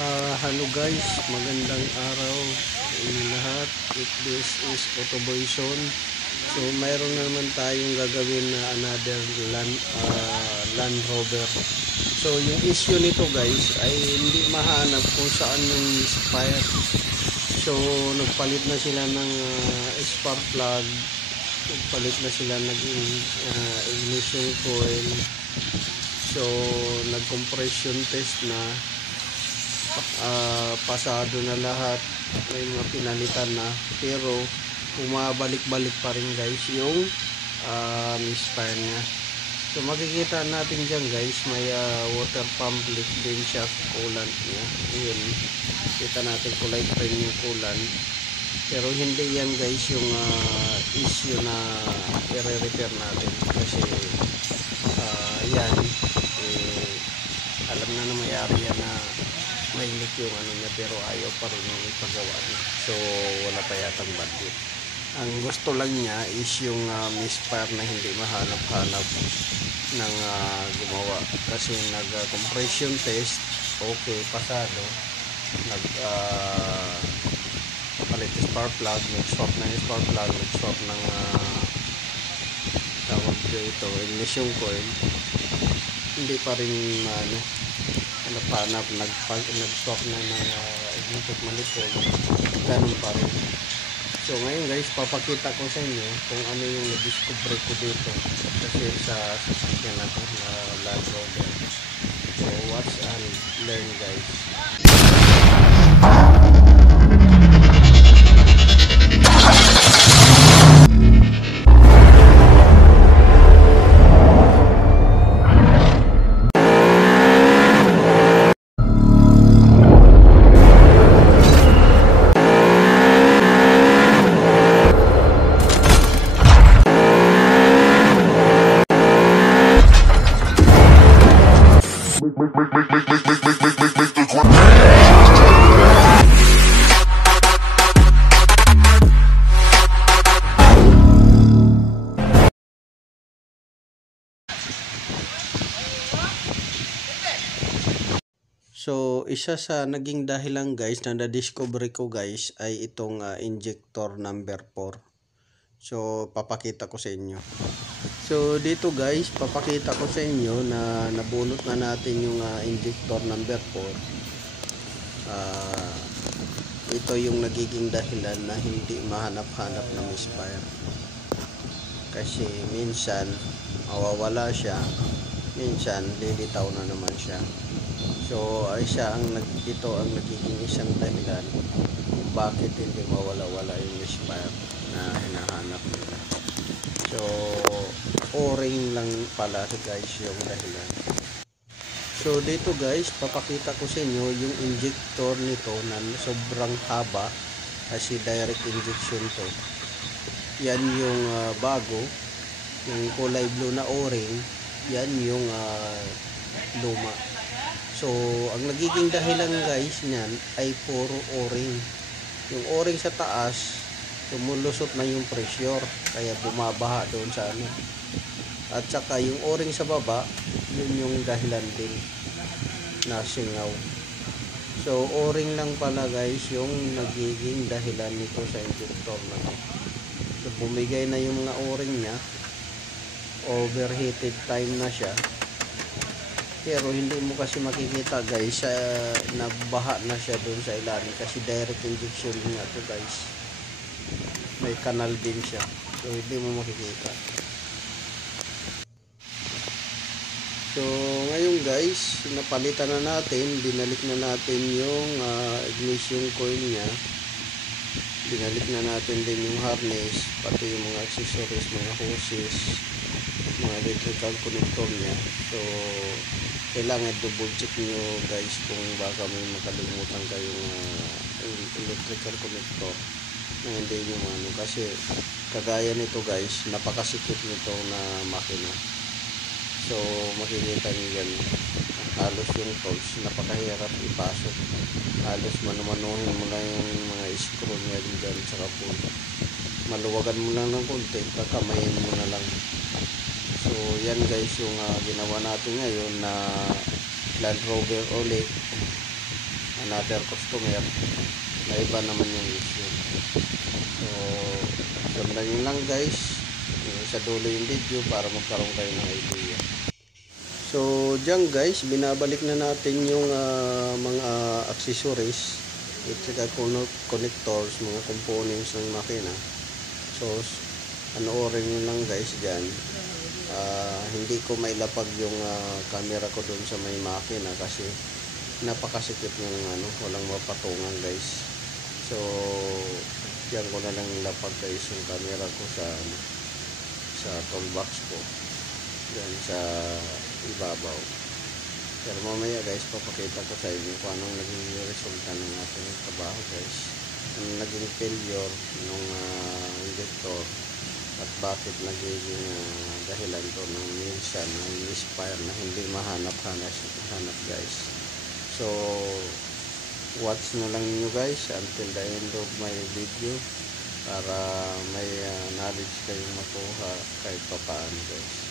Hello guys, magandang araw sa inyo lahat. This is Autoboy Zone. So mayroon na naman tayong gagawin na another Land Rover. So yung issue nito guys ay hindi mahanap kung saan yung misfire. So nagpalit na sila ng spark plug, nagpalit na sila ng ignition coil. So nag-compression test na, pasado na lahat, may mga pinalitan na, pero bumabalik-balik pa rin guys yung misfire niya. So makikita natin dyan guys, may water pump leak din siya, coolant niya. Ayun, kita natin kulay green yung coolant, pero hindi yan guys yung issue na i-repair natin, kasi yan alam na may-ari yan na may leak yung niya, pero ayaw pa rin yung ipagawa niya. So wala pa yatang budget. Ang gusto lang niya is yung misfire na hindi mahanap-hanap ng gumawa, kasi nag-compression test, okay, pasado, palit spark plug, nag-swap na yung spark plug, nag-swap ng tawag dito, ignition coil, hindi pa rin hanap-hanap, nag-swap na ng ignition manifold, ganun pa rin. So ngayon guys, papakita ko sa inyo kung ano yung na-discover ko dito, kasi sa sasakyan natin na Land Rover. So watch and learn guys. So isa sa naging dahilan guys na na-discover ko guys ay itong injector number 4. So papakita ko sa inyo. So dito guys, papakita ko sa inyo na nabunot na natin yung injector number 4. Ito yung nagiging dahilan na hindi mahanap-hanap na misfire. Kasi minsan mawawala siya, minsan lilitaw na naman siya. So ay siya ang ito ang nagiging isang dahilan kung bakit hindi mawala-wala yung misfire na hinahanap nila. So o-ring lang pala guys yung dahilan. So dito guys, papakita ko sa inyo yung injector nito na sobrang haba, kasi direct injection to. Yan yung bago, yung kulay blue na o-ring, yan yung luma. So ang nagiging dahilan guys niyan ay puro o-ring. Yung o-ring sa taas, tumulusot na yung pressure, kaya bumabaha doon sa ano. At saka yung o-ring sa baba, yun yung dahilan din na singaw. So o-ring lang pala guys yung nagiging dahilan nito sa injector na to. So bumigay na yung mga o-ring niya, overheated time na siya, pero hindi mo kasi makikita guys, nabaha na siya doon sa ilalim, kasi direct injection nga to guys, may kanal din siya, so hindi mo makikita. So ngayon guys, napalitan na natin, binalik na natin yung ignition coil niya, binalik na natin din yung harness, pati yung mga accessories, mga hoses, mga electrical connector niya. So kailangan double check nyo guys kung baka may makalimutan kayong electrical connector na hindi nyo kasi kagaya nito guys, napakasikip nito na makina. So makikita nyo yan, halos yung tools napakahirap ipasok, halos manumanuhin mo lang yung mga screw niya dyan sa kapon, maluwagan mo lang ng konti, kakamayin mo na lang. So yan guys yung ginawa natin ngayon na Land Rover ulit. another customer na iba naman yung issue. So sundan nyo lang guys sa dulo yung video para magkaroon kayo ng idea. So dyan guys, binabalik na natin yung mga accessories at saka connectors, mga components ng makina. So panoorin nyo lang guys dyan. Hindi ko mailapag yung camera ko dun sa may makina kasi napakasikip ng walang mapatungan guys. So diyan ko na lang ilapag guys yung camera ko sa toolbox ko diyan sa ibabaw. Pero mamaya guys, papakita ko sa inyo kung anong naging resulta ng ating trabaho guys, anong naging failure ng injector at bakit nagiging dahilan to ng minsan ng misfire na hindi mahanap guys. So watch na lang nyo guys until the end of my video para may knowledge kayong makuha kahit papaano guys.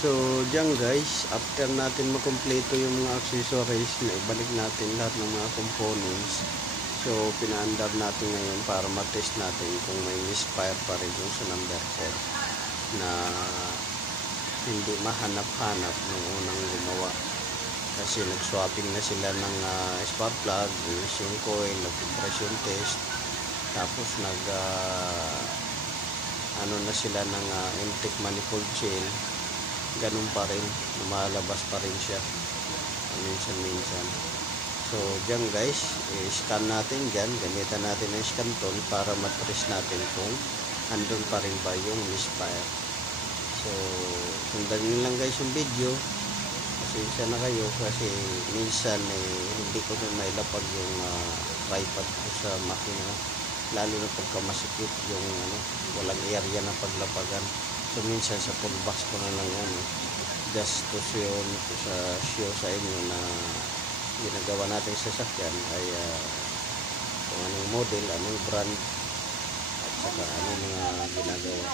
So, diyan guys, after natin makumpleto yung mga accessories, na ibalik natin lahat ng mga components. So, pinaandar natin ngayon para matest natin kung may misfire pa rin yung sa number 4 na hindi mahanap-hanap nung unang gumawa. Kasi nag-swapping na sila ng spark plug, yung coil, nag-vibration test, tapos ano na sila ng intake manifold shell. Ganun pa rin, lumalabas pa rin siya minsan. So dyan guys, scan natin dyan, gamitan natin ang scan tool para matrace natin kung andun pa rin ba yung misfire. So sundan nyo lang guys yung video, pasensya na kayo kasi minsan hindi ko na mailapag yung tripod ko sa makina, lalo na pagka masikip yung walang area na paglapagan. So minsan sa full box ko na lang just to show sa inyo na ginagawa natin sa sasakyan ay kung anong model, anong brand at saka anong mga ginagawa.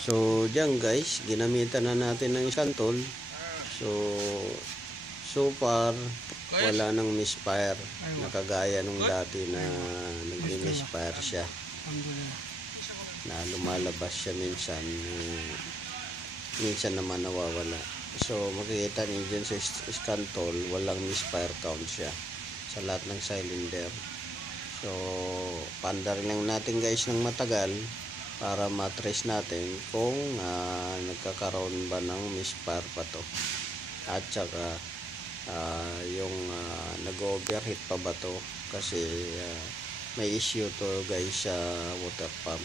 So diyan guys, ginamitan na natin ng scan tool. So far wala nang misfire na kagaya nung dati na nag-misfire siya, na lumalabas siya minsan naman nawawala. So makikita niyo dyan sa scan tool, walang misfire count siya sa lahat ng cylinder. So paandar lang natin guys ng matagal para matrace natin kung nagkakaroon ba ng misfire pa to, at saka yung nag-overheat pa ba to, kasi may issue to guys sa water pump.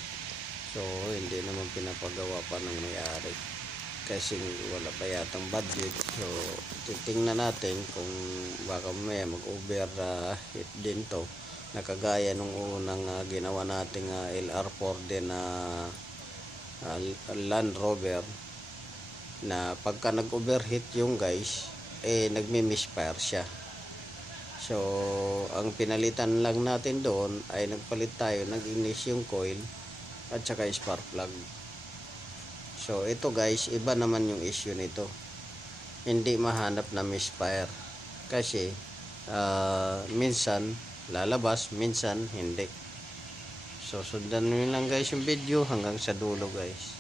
So hindi naman pinapagawa pa ng may-ari kasi wala pa yatang budget. So titingnan natin kung baka may mag-overheat din to, nakagaya nung unang ginawa nating LR4 din na Land Rover, na pagka nag-overheat yung guys nagmi-misfire siya. So ang pinalitan lang natin doon ay nagpalit tayo, nag-ignish yung coil at saka spark plug. So ito guys, iba naman yung issue nito, hindi mahanap na misfire kasi minsan lalabas, minsan hindi. So sundan nyo lang guys yung video hanggang sa dulo guys.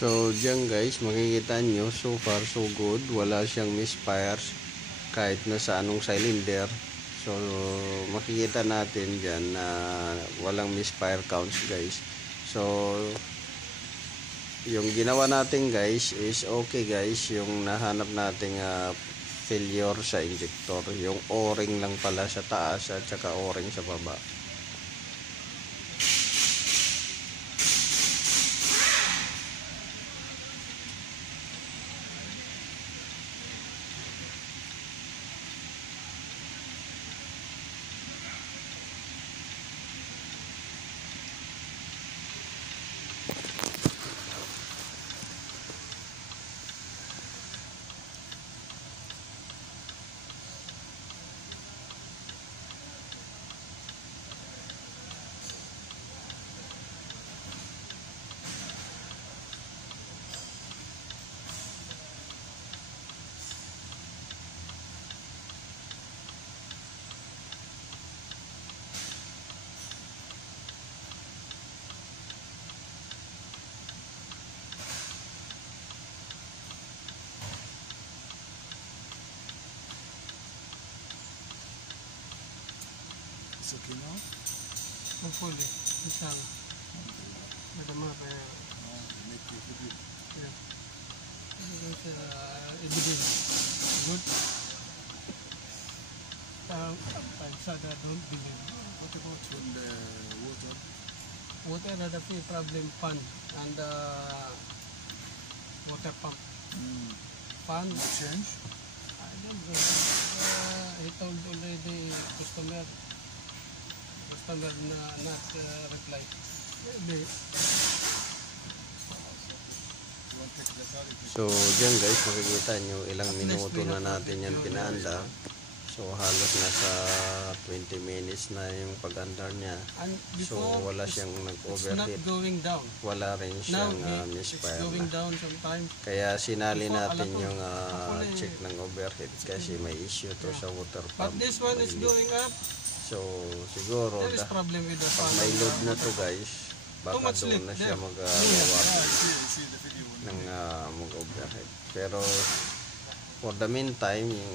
So dyan guys, makikita nyo, so far so good, wala siyang misfires kahit na sa anong cylinder. So makikita natin dyan na walang misfire counts guys. So yung ginawa natin guys is okay guys, yung nahanap nating failure sa injector, yung o-ring lang pala sa taas at saka o-ring sa baba. It's okay now? Hopefully, inshallah. Madama pa yan. They make you video. Yeah. It's evidence. Good. Sada don't believe. What about when the water? Water had a few problem pan and water pump. Pan, Change? I don't know. He told already customer na not reply. Maybe. So dyan guys, makikita nyo ilang minuto na natin yan pinaanda. So halos nasa 20 minutes na yung pag-andar niya. And So before, wala siyang it's not nag-overheat. going down. Wala rin Now, siyang it's misfire going na. down sometimes. Kaya sinali Before, natin alam ko, yung ako na check ng overhead kasi may issue to sa water But pump. this one is Mainit. going up. So siguro There is problem with the pag fan. may load na to guys, Too baka much doon leak na siya there. mag-warp See the video when ng mag-overhead. Pero for the meantime, yung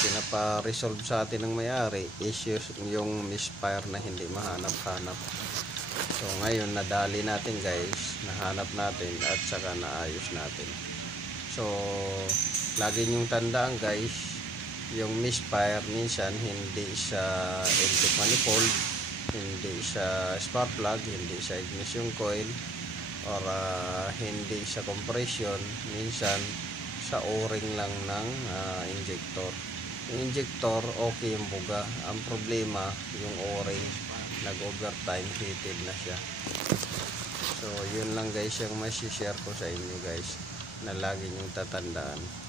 pinapa-resolve sa atin ng may-ari issues yung misfire na hindi mahanap-hanap. So ngayon nadali natin guys, nahanap natin at saka naayos natin. So lagi niyong tandaan guys, yung misfire minsan hindi sa intake manifold, hindi sa spark plug, hindi sa ignition coil, or hindi sa compression, minsan sa o-ring lang ng injector. Yung injector okay yung buga, ang problema yung o-ring nag-overtime heated na siya. So yun lang guys yung share ko sa inyo guys na lagi nyong tatandaan.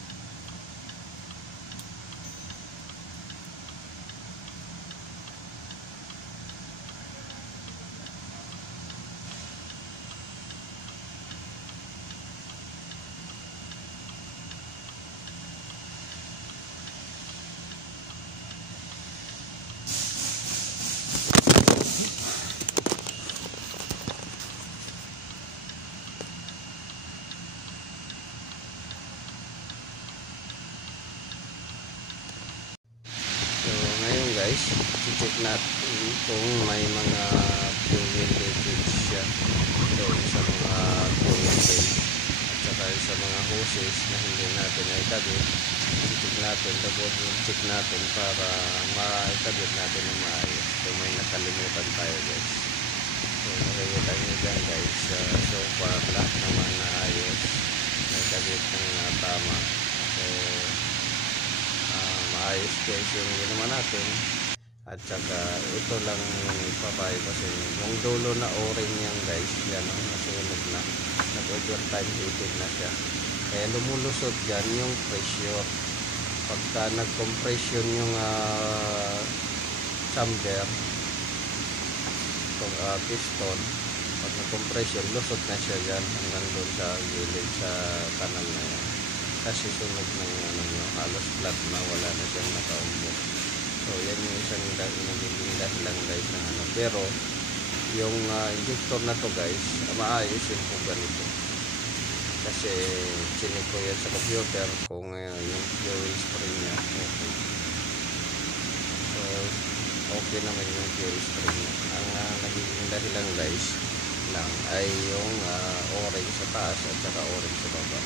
So ngayon guys, check natin kung may mga fuel leakage siya doon sa mga fuel rail at saka sa mga hoses na hindi natin naikabit. Check natin, double check natin para maikabit natin ng maayos kung may nakalimutan tayo guys. So makikita nyo dyan guys, so far lahat naman naayos, naikabit ng tama. So maayos guys yung ginawa natin. At saka ito lang ipapayo ko sa inyo, yung dulo na o-ring yan guys, yan o, nasunog na, nag-overtime heated na siya, kaya lumulusot dyan yung pressure. Pagka nag-compression yung chamber, piston, pag nag-compression, lusot na siya dyan hanggang doon sa gilid sa kanal na yan, kasi sunog ng halos flat na, wala na siyang nakaumbok. So yan yung isang nagiging dahilan guys ng pero yung injector na to guys, maayos yung puga nito kasi chinik ko yan sa computer kung yung fuel spring niya okay. So okay naman yung fuel spring niya. Ang nagiging dahilan guys lang ay yung o-ring sa taas at saka o-ring sa baba.